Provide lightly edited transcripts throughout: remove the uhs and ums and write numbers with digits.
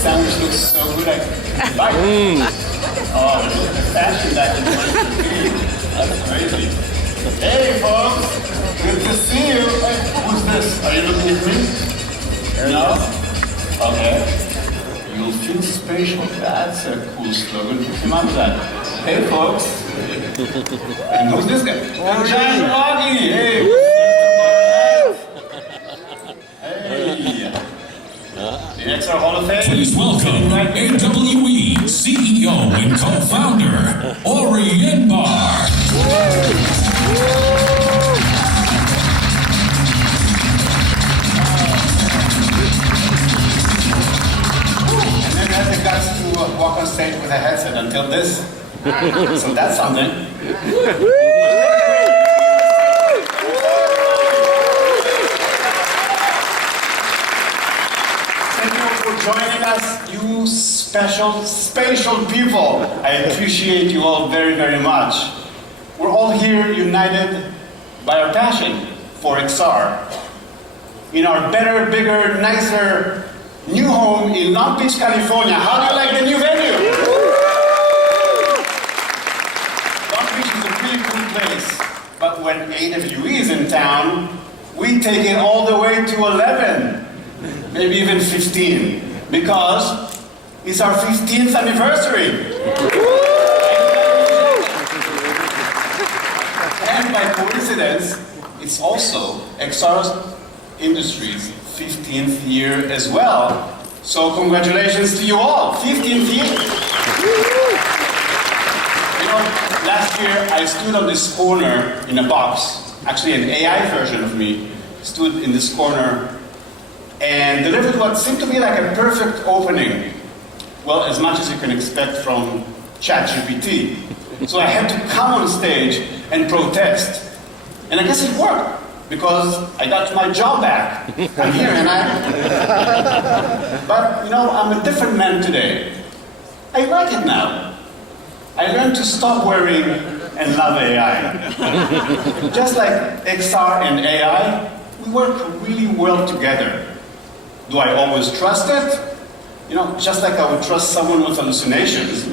sandwich looks so good. I like it. Oh, look at the fashion that is. That's crazy. Hey, folks. Good to see you. Hey, who's this? Are you looking at me? No? Okay. You'll feel special. That's a cool slogan. Put him up that. Hey, folks. And who's this guy? Giant Augie. Hey. Hey. The XR Hall of Fame. Please welcome AWE CEO and co-founder, Ori Inbar. And then I had the guts to walk on stage with a headset until this. So that's something. Thank you for joining us, you special people. I appreciate you all very, very much. We're all here united by our passion for XR. In our better, bigger, nicer new home in Long Beach, California. How do you like the new venue? Long Beach is a really cool place, but when AWE is in town, we take it all the way to 11, maybe even 15, because it's our 15th anniversary. And by coincidence, it's also XR's industry's 15th year as well. So congratulations to you all, 15th year. You know, last year I stood on this corner in a box, actually an AI version of me, stood in this corner and delivered what seemed to be like a perfect opening. Well, as much as you can expect from ChatGPT. So I had to come on stage and protest. And I guess it worked, because I got my job back. I'm here, and But, you know, I'm a different man today. I like it now. I learned to stop worrying and love AI. Just like XR and AI, we work really well together. Do I always trust it? You know, just like I would trust someone with hallucinations.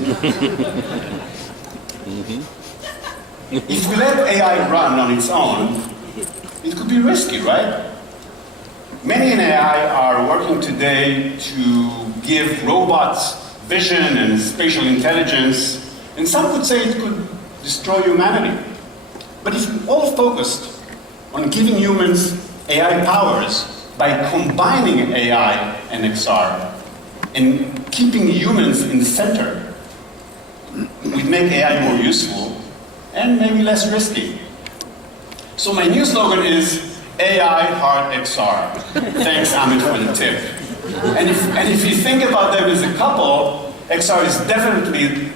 If we let AI run on its own, it could be risky, right? Many in AI are working today to give robots vision and spatial intelligence, and some could say it could destroy humanity. But if we all focused on giving humans AI powers by combining AI and XR and keeping humans in the center, we'd make AI more useful and maybe less risky. So my new slogan is AI Hard XR. Thanks, Amit, for the tip. And if you think about them as a couple, XR is definitely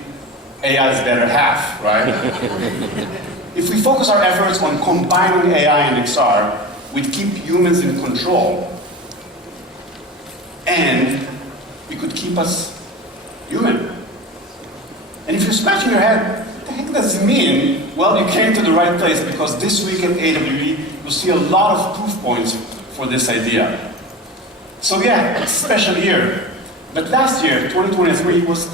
AI's better half, right? If we focus our efforts on combining AI and XR, we'd keep humans in control. And we could keep us human. And if you're scratching your head, what the heck does it mean? Well, you came to the right place, because this week at AWE, you'll see a lot of proof points for this idea. So yeah, it's a special year. But last year, 2023, was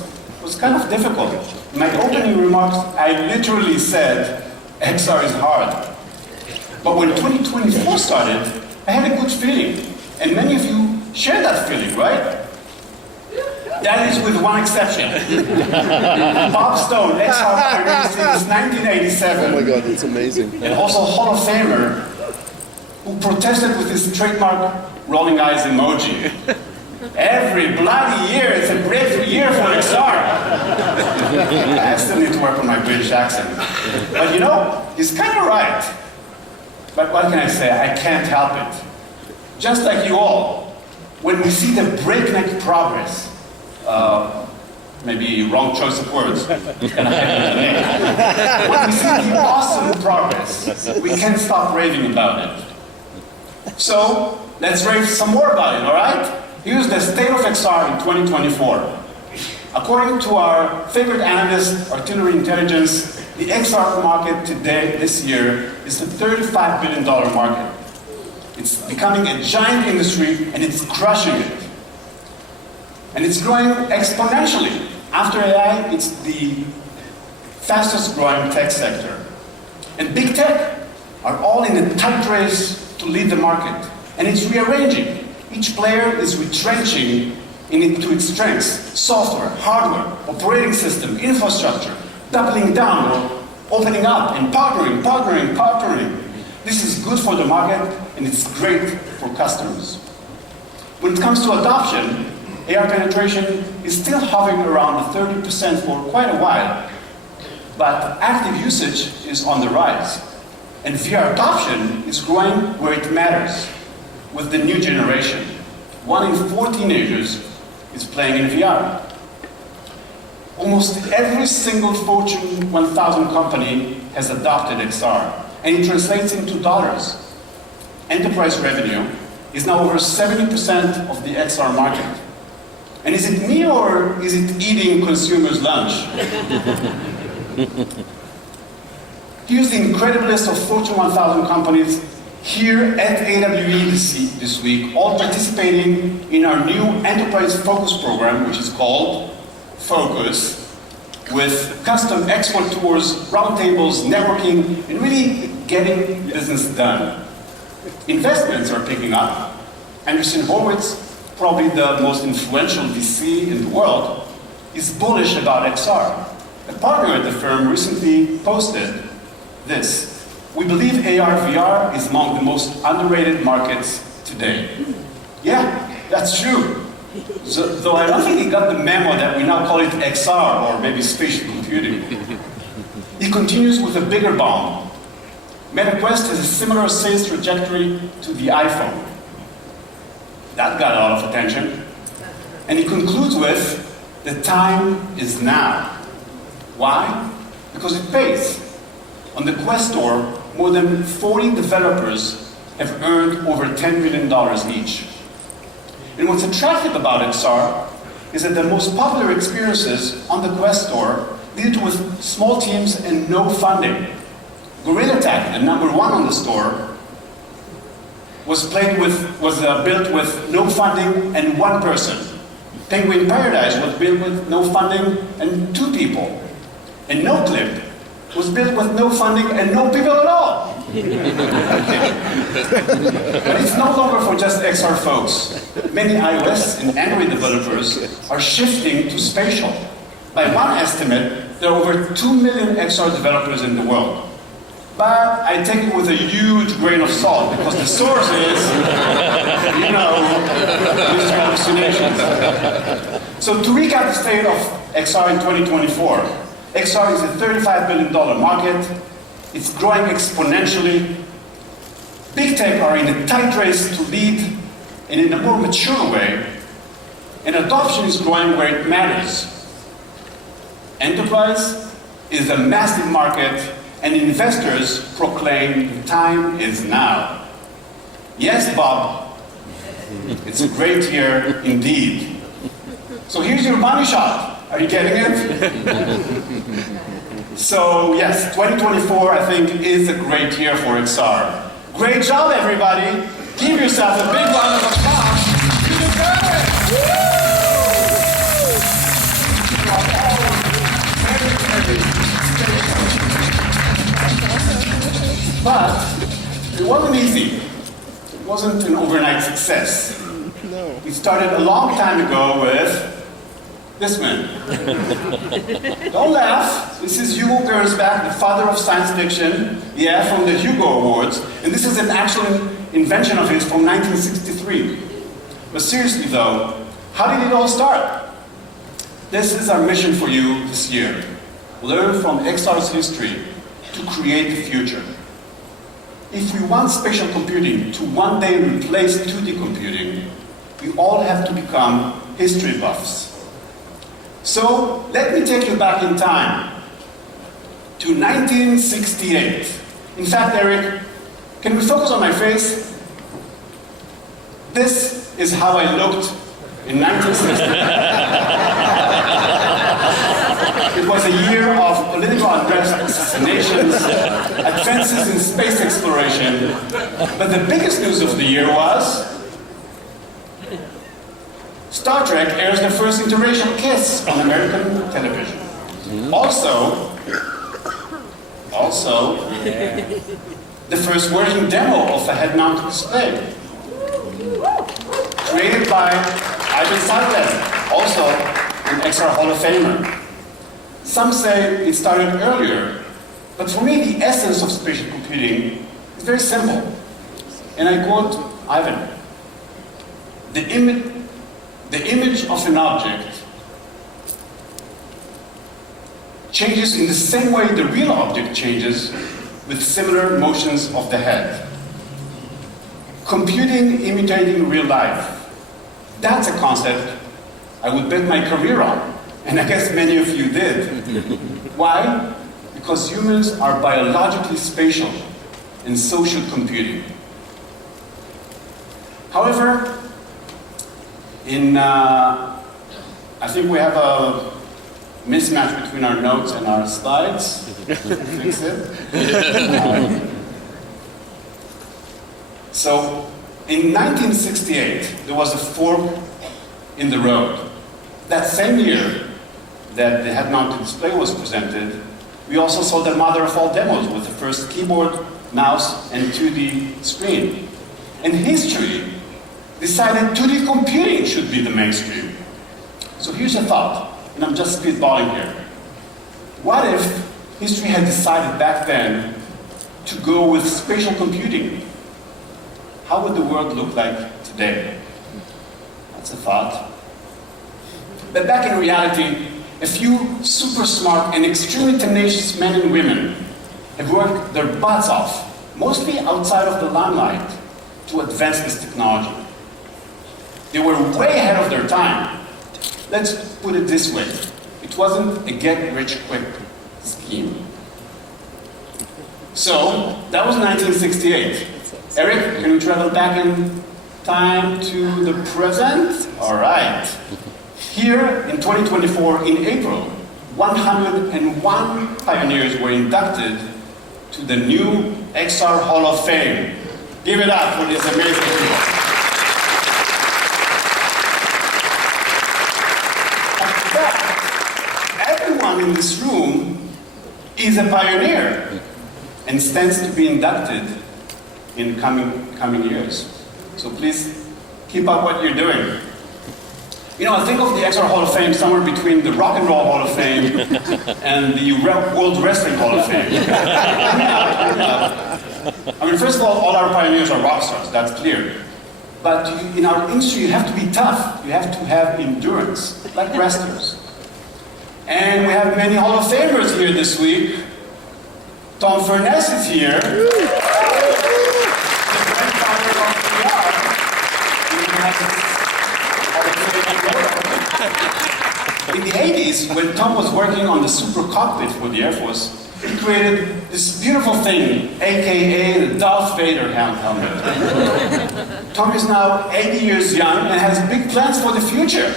kind of difficult. In my opening remarks, I literally said, XR is hard. But when 2024 started, I had a good feeling. And many of you share that feeling, right? That is with one exception. Bob Stone, XR pioneer since 1987. Oh my God, it's amazing. And also Hall of Famer, who protested with his trademark rolling eyes emoji. Every bloody year, it's a breakthrough year for XR. I still need to work on my British accent. But you know, he's kind of right. But what can I say? I can't help it. Just like you all, when we see the breakneck progress, maybe wrong choice of words, when we see the awesome progress, we can't stop raving about it. So, let's rave some more about it, all right? Here's the state of XR in 2024. According to our favorite analyst, Artillery Intelligence, the XR market today, this year, is a $35 billion market. It's becoming a giant industry, and it's crushing it. And it's growing exponentially. After AI, it's the fastest growing tech sector. And big tech are all in a tight race to lead the market. And it's rearranging. Each player is retrenching into its strengths: software, hardware, operating system, infrastructure, doubling down or opening up and partnering. This is good for the market and it's great for customers. When it comes to adoption, AR penetration is still hovering around 30% for quite a while, but active usage is on the rise. And VR adoption is growing where it matters, with the new generation. 1 in 4 teenagers is playing in VR. Almost every single Fortune 1000 company has adopted XR, and it translates into dollars. Enterprise revenue is now over 70% of the XR market. And is it me or is it eating consumers' lunch? Here's the incredible list of Fortune 1000 companies here at AWE this week, all participating in our new Enterprise Focus program, which is called Focus, with custom expert tours, roundtables, networking, and really getting business done. Investments are picking up. Anderson Horowitz, probably the most influential VC in the world, is bullish about XR. A partner at the firm recently posted this: "We believe AR/VR is among the most underrated markets today." Yeah, that's true. Though I don't think he got the memo that we now call it XR, or maybe spatial computing. He continues with a bigger bomb. MetaQuest has a similar sales trajectory to the iPhone. That got a lot of attention. And he concludes with, "The time is now." Why? Because it pays. On the Quest Store, more than 40 developers have earned over $10 million each. And what's attractive about XR is that the most popular experiences on the Quest Store deal with small teams and no funding. Gorilla Tag, the number 1 on the store, was built with no funding and 1 person. Penguin Paradise was built with no funding and 2 people. And NoClip was built with no funding and no people at all. But it's no longer for just XR folks. Many iOS and Android developers are shifting to spatial. By one estimate, there are over 2 million XR developers in the world. But I take it with a huge grain of salt, because the source is, these hallucinations. So to recap the state of XR in 2024, XR is a $35 billion market. It's growing exponentially. Big tech are in a tight race to lead, and in a more mature way. And adoption is growing where it matters. Enterprise is a massive market, and investors proclaim the time is now. Yes, Bob, it's a great year indeed. So here's your money shot. Are you getting it? So yes, 2024 I think is a great year for XR. Great job, everybody. Give yourself a big round of applause. You deserve it. But it wasn't easy. It wasn't an overnight success. No. We started a long time ago with this man. Don't laugh. This is Hugo Gernsback, the father of science fiction, from the Hugo Awards. And this is an actual invention of his from 1963. But seriously though, how did it all start? This is our mission for you this year. Learn from XR's history to create the future. If we want spatial computing to one day replace 2D computing, we all have to become history buffs. So let me take you back in time to 1968. In fact, Eric, can we focus on my face? This is how I looked in 1968. It was a year of political unrest, assassinations, advances in space exploration. But the biggest news of the year was Star Trek airs the first interracial kiss on American television. Also, the first working demo of a head-mounted display. Created by Ivan Sutherland, also an XR Hall of Famer. Some say it started earlier, but for me the essence of spatial computing is very simple. And I quote Ivan, the image of an object changes in the same way the real object changes with similar motions of the head. Computing imitating real life. That's a concept I would bet my career on, and I guess many of you did. Why? Because humans are biologically spatial, and so should computing. However, I think we have a mismatch between our notes and our slides. Fix it. So, in 1968, there was a fork in the road. That same year that the head-mounted display was presented, we also saw the mother of all demos with the first keyboard, mouse, and 2D screen. And history decided 2D computing should be the mainstream. So here's a thought, and I'm just spitballing here. What if history had decided back then to go with spatial computing? How would the world look like today? That's a thought. But back in reality, a few super smart and extremely tenacious men and women have worked their butts off, mostly outside of the limelight, to advance this technology. They were way ahead of their time. Let's put it this way. It wasn't a get-rich-quick scheme. So, that was 1968. Eric, can we travel back in time to the present? All right. Here in 2024, in April, 101 pioneers were inducted to the new XR Hall of Fame. Give it up for these amazing people. In fact, everyone in this room is a pioneer and stands to be inducted in coming years. So please keep up what you're doing. You know, I think of the XR Hall of Fame somewhere between the Rock and Roll Hall of Fame and the World Wrestling Hall of Fame. I mean, first of all our pioneers are rock stars, that's clear. But in our industry, you have to be tough. You have to have endurance, like wrestlers. And we have many Hall of Famers here this week. Tom Furness is here. In the 80s, when Tom was working on the super cockpit for the Air Force, he created this beautiful thing, aka the Darth Vader helmet. Tom is now 80 years young and has big plans for the future.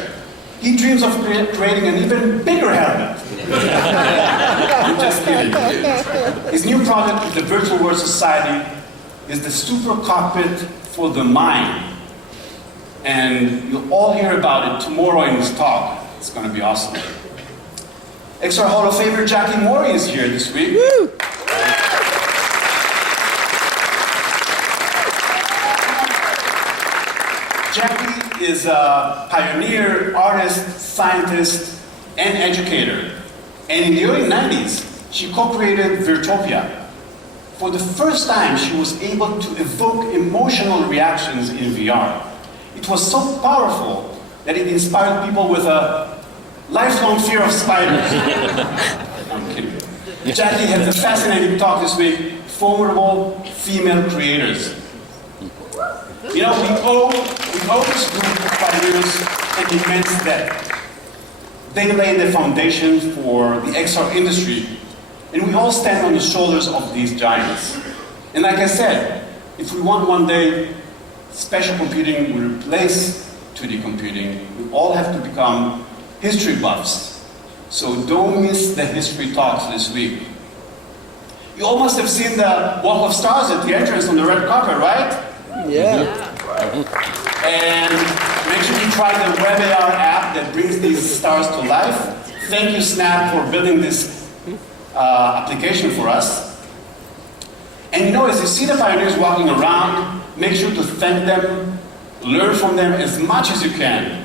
He dreams of creating an even bigger helmet. I'm just kidding. His new project with the Virtual World Society is the super cockpit for the mind. And you'll all hear about it tomorrow in his talk. It's going to be awesome. XR Hall of Famer Jackie Mori is here this week. Woo! Jackie is a pioneer, artist, scientist, and educator. And in the early 90s, she co-created Virtopia. For the first time, she was able to evoke emotional reactions in VR. It was so powerful that it inspired people with a lifelong fear of spiders. I'm kidding. Jackie has a fascinating talk this week, Formidable Female Creators. You know, we owe this group of pioneers an immense debt. They laid the foundation for the XR industry, and we all stand on the shoulders of these giants. And like I said, if we want one day spatial computing will replace 2D computing, we all have to become history buffs. So don't miss the history talks this week. You all must have seen the Walk of Stars at the entrance on the red carpet, right? Yeah. And make sure to try the Web AR app that brings these stars to life. Thank you, Snap, for building this application for us. And you know, as you see the pioneers walking around, make sure to thank them, learn from them as much as you can.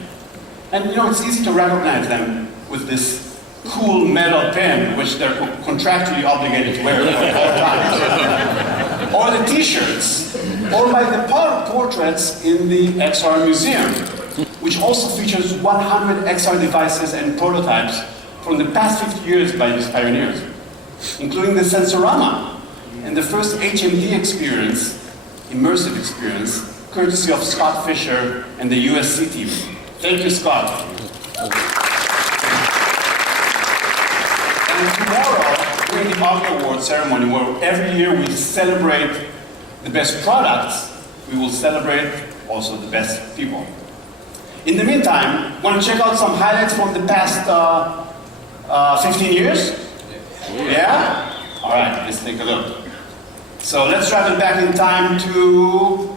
And you know, it's easy to recognize them with this cool metal pin, which they're contractually obligated to wear at all times. Or the t-shirts, or by the portraits in the XR Museum, which also features 100 XR devices and prototypes from the past 50 years by these pioneers, including the Sensorama and the first HMD experience, immersive experience, courtesy of Scott Fisher and the USC team. Thank you, Scott. And tomorrow, during the Oscar Award ceremony, where every year we celebrate the best products, we will celebrate also the best people. In the meantime, want to check out some highlights from the past 15 years? Yeah? All right, let's take a look. So let's travel back in time to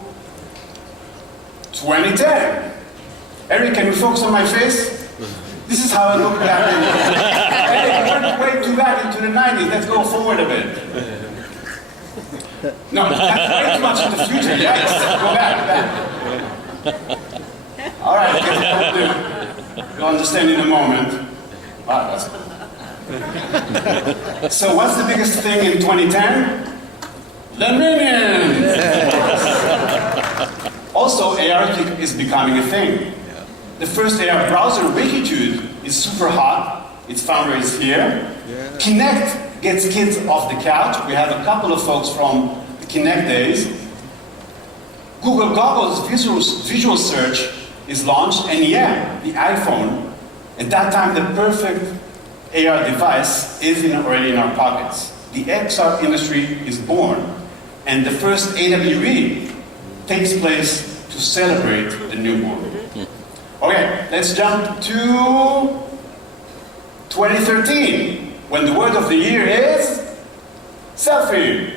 2010. Eric, can you focus on my face? This is how I look back in. Hey, way too back into the 90s. Let's go forward a bit. No, that's way too much in the future. Yikes. Go back. All right, I guess you'll understand in a moment. Wow, that's good. So what's the biggest thing in 2010? The minions! Also, AR is becoming a thing. The first AR browser, Wikitude, is super hot. Its founder is here. Kinect gets kids off the couch. We have a couple of folks from the Kinect days. Google Goggles visual search is launched, and yeah, the iPhone, at that time the perfect AR device, is already in our pockets. The XR industry is born, and the first AWE takes place to celebrate the newborn. Okay, let's jump to 2013, when the word of the year is selfie.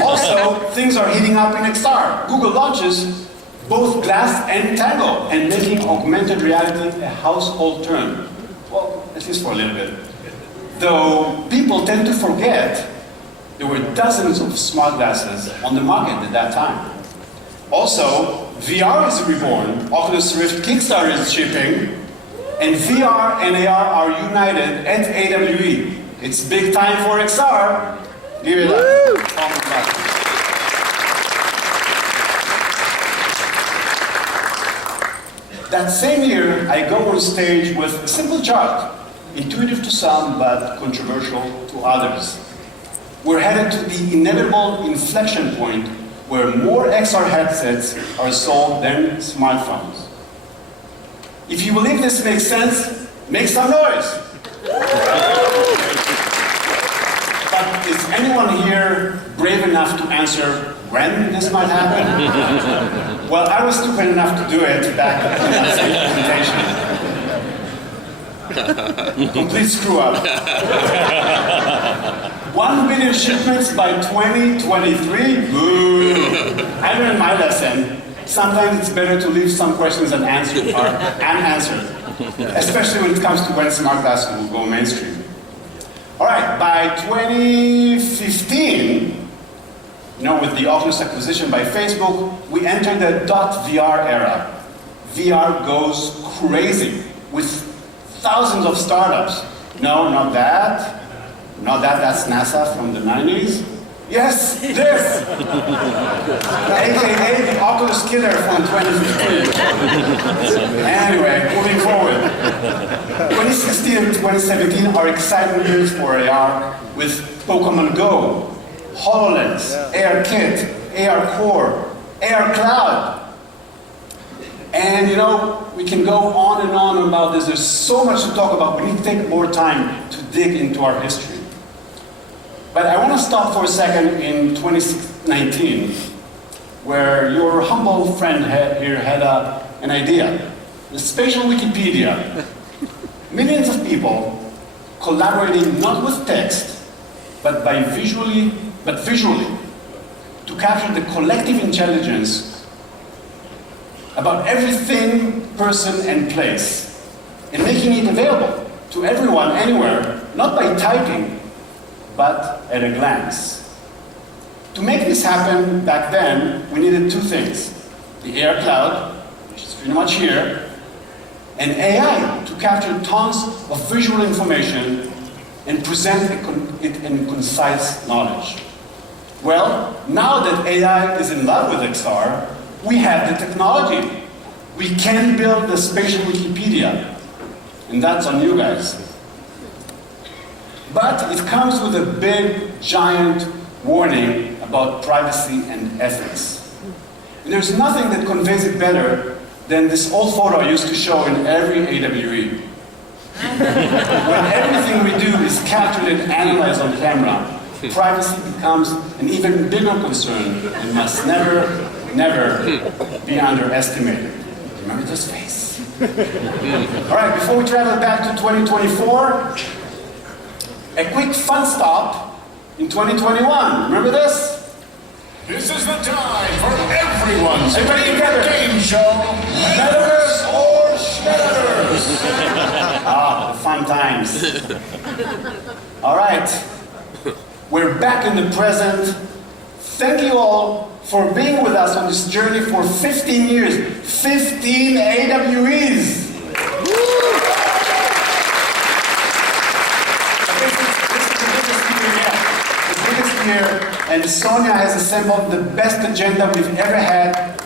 Also, things are heating up in XR. Google launches both Glass and Tango, and making augmented reality a household term. Well, at least for a little bit. Though people tend to forget there were dozens of smart glasses on the market at that time. Also, VR is reborn. Oculus Rift Kickstarter is shipping, and VR and AR are united at AWE. It's big time for XR. Give it up. That same year, I go on stage with a simple chart, intuitive to some, but controversial to others. We're headed to the inevitable inflection point where more XR headsets are sold than smartphones. If you believe this makes sense, make some noise. But is anyone here brave enough to answer when this might happen? Well, I was stupid enough to do it back in that same presentation. Complete screw up. 1 billion shipments by 2023? Boo! I learned my lesson. Sometimes it's better to leave some questions unanswered, especially when it comes to when smart glasses will go mainstream. All right, by 2015, with the Oculus acquisition by Facebook, we entered the .VR era. VR goes crazy with thousands of startups. No, not that. Not that, that's NASA from the 90s. Yes, this! AKA the Oculus Killer from 2015. Anyway, moving forward. 2016 and 2017 are exciting years for AR with Pokemon Go, HoloLens, ARKit, AR Core, AR Cloud. And we can go on and on about this. There's so much to talk about. We need to take more time to dig into our history. But I want to stop for a second in 2019, where your humble friend here had an idea. The spatial Wikipedia. Millions of people collaborating not with text, but visually, to capture the collective intelligence about everything, person, and place, and making it available to everyone, anywhere, not by typing, but at a glance. To make this happen back then, we needed two things: the air cloud, which is pretty much here, and AI to capture tons of visual information and present it in concise knowledge. Well, now that AI is in love with XR, we have the technology. We can build the spatial Wikipedia, and that's on you guys. But it comes with a big, giant warning about privacy and ethics. And there's nothing that conveys it better than this old photo I used to show in every AWE. When everything we do is captured and analyzed on camera, privacy becomes an even bigger concern and must never, never be underestimated. Remember this face. All right, before we travel back to 2024, a quick fun stop in 2021. Remember this? This is the time for everyone's Everybody favorite together. game show, Metaverse or Schmetaverse. Ah, the fun times. All right, we're back in the present. Thank you all for being with us on this journey for 15 years. 15 AWEs. And Sonia has assembled the best agenda we've ever had.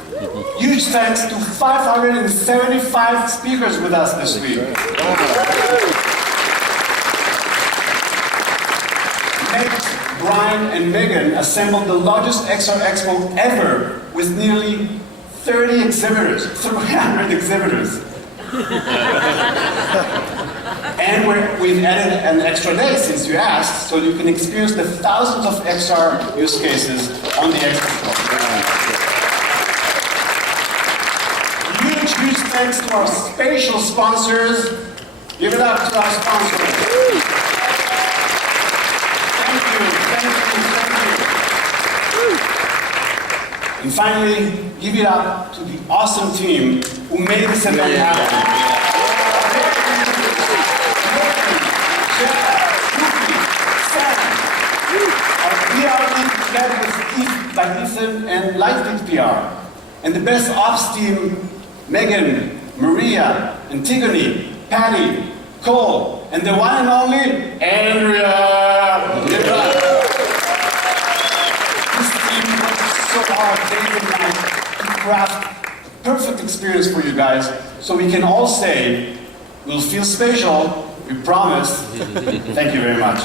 Huge thanks to 575 speakers with us this week. Meg, Brian, and Megan assembled the largest XR Expo ever with nearly 30 exhibitors, 300 exhibitors. And we've added an extra day since you asked, so you can experience the thousands of XR use cases on the Expo. Huge thanks to our spatial sponsors. Give it up to our sponsors. Thank you. And finally, give it up to the awesome team who made this event happen. By Ethan and Lightbit PR. And the best ops team, Megan, Maria, Antigone, Patty, Cole, and the one and only Andrea. This team worked so hard day and night to craft a perfect experience for you guys, so we can all say, we'll feel spatial, we promise. Thank you very much.